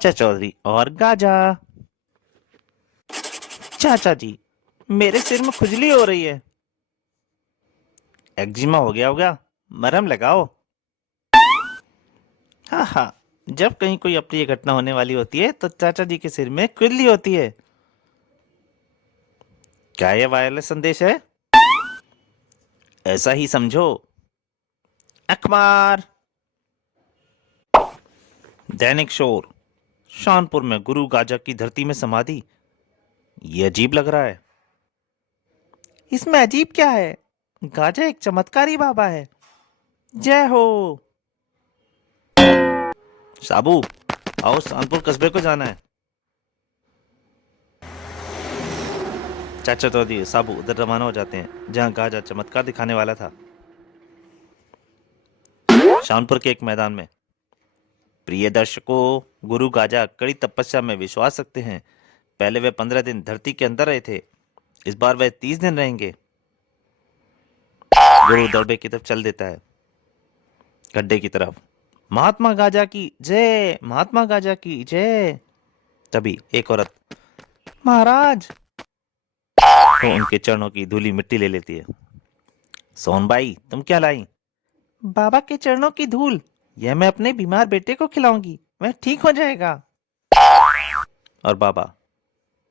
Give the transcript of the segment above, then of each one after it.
चाचा चौधरी और गाजा। चाचा जी, मेरे सिर में खुजली हो रही है। एक्जिमा हो गया होगा, मरहम लगाओ। हाँ हाँ, जब कहीं कोई अप्रिय घटना होने वाली होती है तो चाचा जी के सिर में खुजली होती है। क्या यह वायरलेस संदेश है? ऐसा ही समझो। अखबार। दैनिक शोर। शानपुर में गुरु गाजा की धरती में समाधि। ये अजीब लग रहा है। इसमें अजीब क्या है? गाजा एक चमत्कारी बाबा है। जय हो। साबू, आओ, शानपुर कस्बे को जाना है। चाचा चौधरी साबू उधर रवाना हो जाते हैं जहां गाजा चमत्कार दिखाने वाला था। शानपुर के एक मैदान में। प्रिय दर्शकों, गुरु गाजा कड़ी तपस्या में विश्वास रखते हैं। पहले वे 15 दिन धरती के अंदर रहे थे, इस बार वे 30 दिन रहेंगे। गुरु दरबे की तरफ चल देता है, गड्ढे की तरफ। महात्मा गाजा की जय, महात्मा गाजा की जय। तभी एक औरत, महाराज, तो उनके चरणों की धूली मिट्टी ले लेती है। सोनबाई, तुम क्या लाई? बाबा के चरणों की धूल। यह मैं अपने बीमार बेटे को खिलाऊंगी, वह ठीक हो जाएगा। और बाबा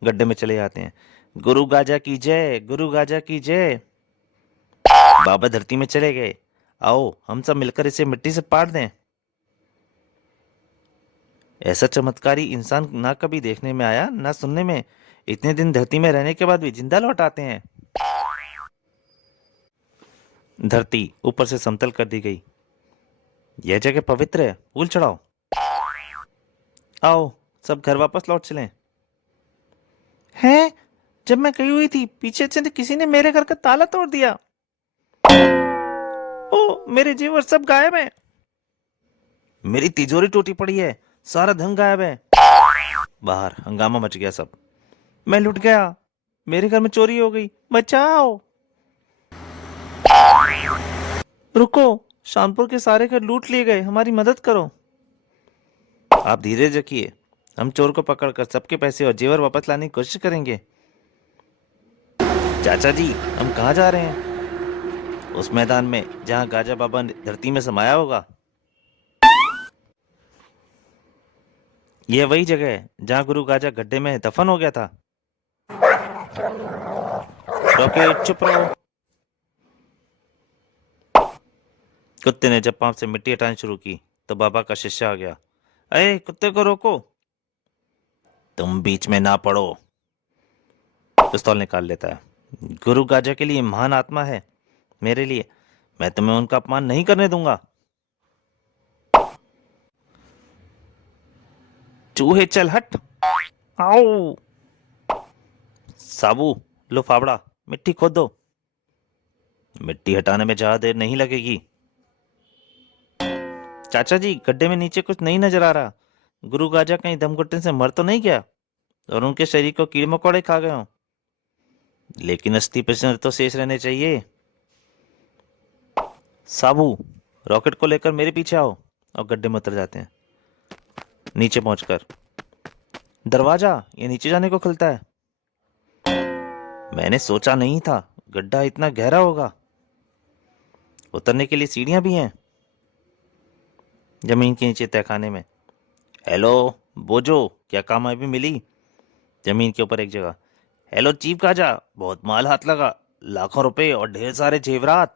गड्ढे में चले जाते हैं। गुरु गाजा की जय, गुरु गाजा की जय। बाबा धरती में चले गए। आओ हम सब मिलकर इसे मिट्टी से पाट दें। ऐसा चमत्कारी इंसान ना कभी देखने में आया ना सुनने में। इतने दिन धरती में रहने के बाद भी जिंदा लौट आते हैं। धरती ऊपर से समतल कर दी गई। यह जगह पवित्र है, फूल चढ़ाओ। आओ सब घर वापस लौट चलें। हैं? जब मैं गई हुई थी पीछे से किसी ने मेरे घर का ताला तोड़ दिया। ओ, मेरे जेवर सब गायब हैं। मेरी तिजोरी टूटी पड़ी है, सारा धन गायब है। बाहर हंगामा मच गया सब। मैं लुट गया, मेरे घर में चोरी हो गई, बचाओ। रुको, शानपुर के सारे घर लूट लिए गए, हमारी मदद करो। आप धीरे रखिए, हम चोर को पकड़कर सबके पैसे और जेवर वापस लाने की कोशिश करेंगे। चाचा जी, हम कहाँ जा रहे हैं? उस मैदान में जहां गाजा बाबा धरती में समाया होगा। यह वही जगह है जहां गुरु गाजा गड्ढे में दफन हो गया था। रॉकेट चुप रहो। कुत्ते ने जब पांव से मिट्टी हटानी शुरू की तो बाबा का शिष्य आ गया। अरे कुत्ते को रोको, तुम बीच में ना पड़ो। पिस्तौल निकाल लेता है। गुरु गाजा के लिए महान आत्मा है, मेरे लिए मैं तुम्हें उनका अपमान नहीं करने दूंगा। चूहे चल हट। आओ। साबू, लो फावड़ा, मिट्टी खोद दो। मिट्टी हटाने में ज्यादा देर नहीं लगेगी। चाचा जी, गड्ढे में नीचे कुछ नहीं नजर आ रहा। गुरु गाजा कहीं दम घुटने से मर तो नहीं गया और उनके शरीर को कीड़े मकोड़े खा गए हों? लेकिन अस्थि प्रश्न तो शेष रहने चाहिए। साबू, रॉकेट को लेकर मेरे पीछे आओ। और गड्ढे में उतर जाते हैं। नीचे पहुंचकर दरवाजा ये नीचे जाने को खुलता है। मैंने सोचा नहीं था गड्ढा इतना गहरा होगा। उतरने के लिए सीढ़ियां भी हैं। जमीन के नीचे तहखाने में। हेलो बोजो, क्या काम अभी मिली? जमीन के ऊपर एक जगह। हेलो चीफ गाजा, बहुत माल हाथ लगा, लाखों रुपए और ढेर सारे जेवरात।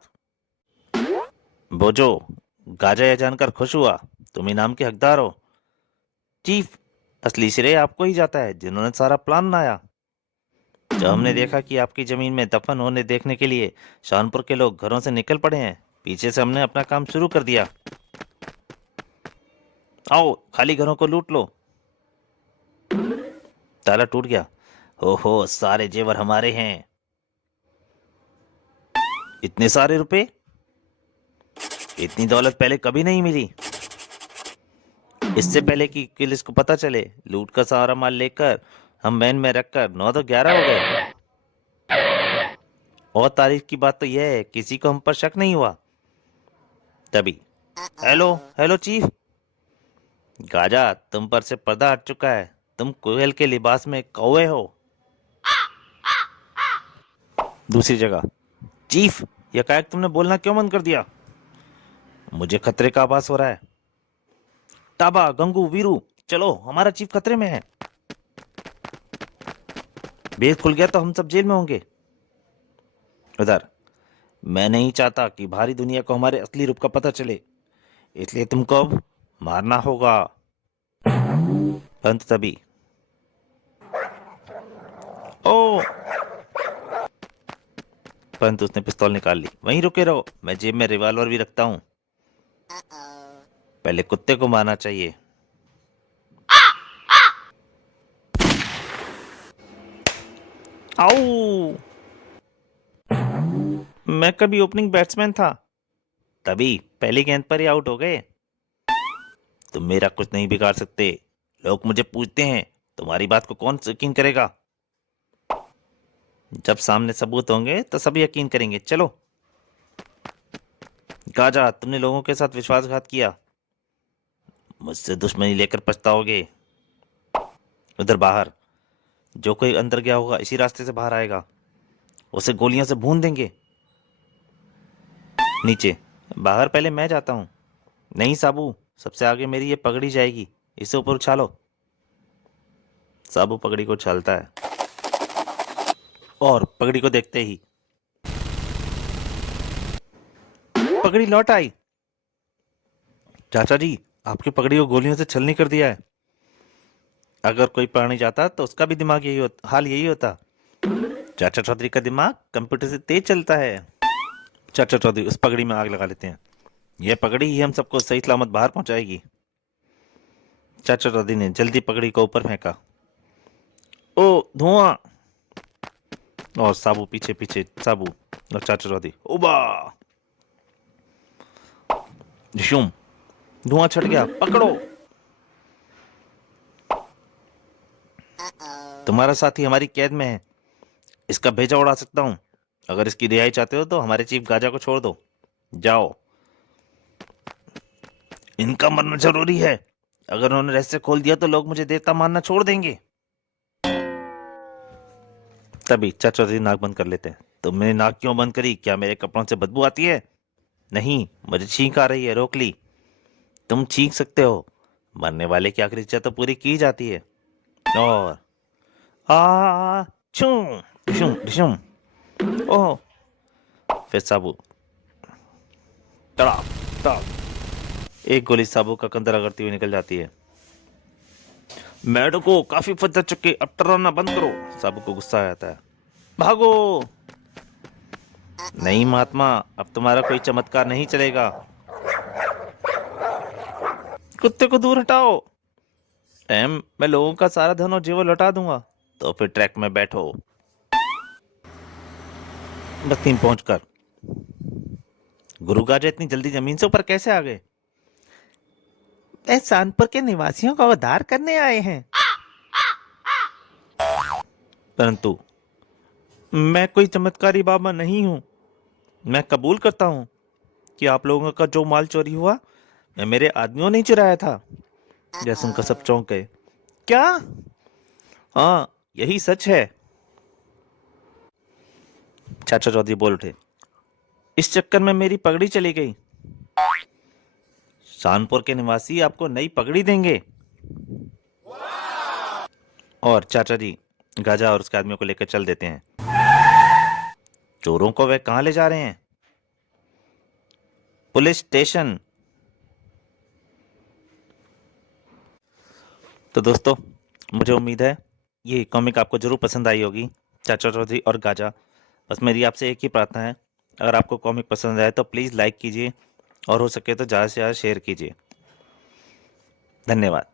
बोजो, गाजा यह जानकर खुश हुआ, तुम इनाम के हकदार हो। चीफ, असली श्रेय आपको ही जाता है, जिन्होंने सारा प्लान बनाया। जब हमने देखा कि आपकी जमीन में दफन होने देखने के लिए शानपुर के लोग घरों से निकल पड़े हैं, पीछे से हमने अपना काम शुरू कर दिया। आओ खाली घरों को लूट लो। ताला टूट गया। ओहो, सारे जेवर हमारे हैं। इतने सारे रुपए, इतनी दौलत पहले कभी नहीं मिली। इससे पहले कि पुलिस को पता चले, लूट का सारा माल लेकर हम वैन में रखकर 9 तो 11 हो गए। और तारीफ की बात तो यह है, किसी को हम पर शक नहीं हुआ। तभी हेलो हेलो चीफ, गाजा, तुम पर से पर्दा हट चुका है। तुम कोयल के लिबास में कौवे हो। दूसरी जगह, चीफ, यकायक तुमने बोलना क्यों बंद कर दिया? मुझे खतरे का आभास हो रहा है। टाबा, गंगू, वीरू, चलो, हमारा चीफ खतरे में है। भेद खुल गया तो हम सब जेल में होंगे। उधर, मैं नहीं चाहता कि भारी दुनिया को हमारे असली रूप का पता चले, इसलिए तुमको अब मारना होगा। परंतु तभी, ओ, परंतु उसने पिस्तौल निकाल ली। वहीं रुके रहो, मैं जेब में रिवॉल्वर भी रखता हूँ। पहले कुत्ते को मारना चाहिए। आओ! मैं कभी ओपनिंग बैट्समैन था, तभी पहली गेंद पर ही आउट हो गए। तुम मेरा कुछ नहीं बिगाड़ सकते। लोग मुझे पूछते हैं, तुम्हारी बात को कौन यकीन करेगा? जब सामने सबूत होंगे तो सभी यकीन करेंगे। चलो। गाजा, तुमने लोगों के साथ विश्वासघात किया, मुझसे दुश्मनी लेकर पछताओगे। उधर बाहर, जो कोई अंदर गया होगा इसी रास्ते से बाहर आएगा, उसे गोलियों से भून देंगे। नीचे, बाहर पहले मैं जाता हूँ। नहीं साबू, सबसे आगे मेरी ये पगड़ी जाएगी, इसे ऊपर उछालो। साबू पगड़ी को उछालता है और पगड़ी को देखते ही पगड़ी लौट आई। चाचा जी, आपकी पगड़ी को गोलियों से छलनी कर दिया है। अगर कोई प्राणी जाता तो उसका भी दिमाग हाल यही होता। चाचा चौधरी का दिमाग कंप्यूटर से तेज चलता है। चाचा चौधरी, उस पगड़ी में आग लगा लेते हैं। यह पगड़ी ही हम सबको सही सलामत बाहर पहुंचाएगी। चाचा चौधरी ने जल्दी पगड़ी को ऊपर फेंका। ओ, धुआं! और साबू पीछे पीछे, साबू और चाचा चौधरी, उबा! झुम! धुआं छट गया, पकड़ो! तुम्हारा साथी हमारी कैद में है, इसका भेजा उड़ा सकता हूं। अगर इसकी रिहाई चाहते हो तो हमारे चीफ गाजा को छोड़ दो। जाओ। इनका मरना जरूरी है। अगर उन्होंने रहस्य खोल दिया तो लोग मुझे देवता मानना छोड़ देंगे। तभी चाचा चौधरी नाक बंद कर लेते हैं। तुमने नाक क्यों बंद करी? क्या मेरे कपड़ों से बदबू आती है? नहीं, मुझे छींक आ रही है, रोक ली। तुम छींक सकते हो, मरने वाले की आखिरी इच्छा तो पूरी की जाती है। और आ छू डिशुम डिशुम। ओह! फिर साबू, तड़ाक तड़ाक, एक गोली साबू का कंधा रगड़ती हुई निकल जाती है। मेढको, काफी फंस चुके, अब डराना बंद करो। साबू को गुस्सा आ जाता है। भागो! नहीं महात्मा, अब तुम्हारा कोई चमत्कार नहीं चलेगा। कुत्ते को दूर हटाओ। मैं लोगों का सारा धन और जेवर लौटा दूंगा। तो फिर ट्रैक में बैठो। बस्ती में पहुंचकर, गुरु गाजा इतनी जल्दी जमीन से ऊपर कैसे आ गए? वे कानपुर के निवासियों का उद्धार करने आए हैं। परंतु मैं कोई चमत्कारी बाबा नहीं हूं। मैं कबूल करता हूं कि आप लोगों का जो माल चोरी हुआ, मैं मेरे आदमियों ने चुराया था। यह सुनकर सब चौंक गए। क्या? हाँ, यही सच है। चाचा चौधरी बोल उठे। इस चक्कर में मेरी पगड़ी चली गई। शानपुर के निवासी आपको नई पगड़ी देंगे। और चाचा जी गाजा और उसके आदमियों को लेकर चल देते हैं। चोरों को वे कहां ले जा रहे हैं? Police station. तो दोस्तों, मुझे उम्मीद है ये कॉमिक आपको जरूर पसंद आई होगी, चाचा चौधरी और गाजा। बस मेरी आपसे एक ही प्रार्थना है, अगर आपको कॉमिक पसंद आए तो प्लीज़ लाइक कीजिए और हो सके तो ज़्यादा से ज़्यादा शेयर कीजिए। धन्यवाद।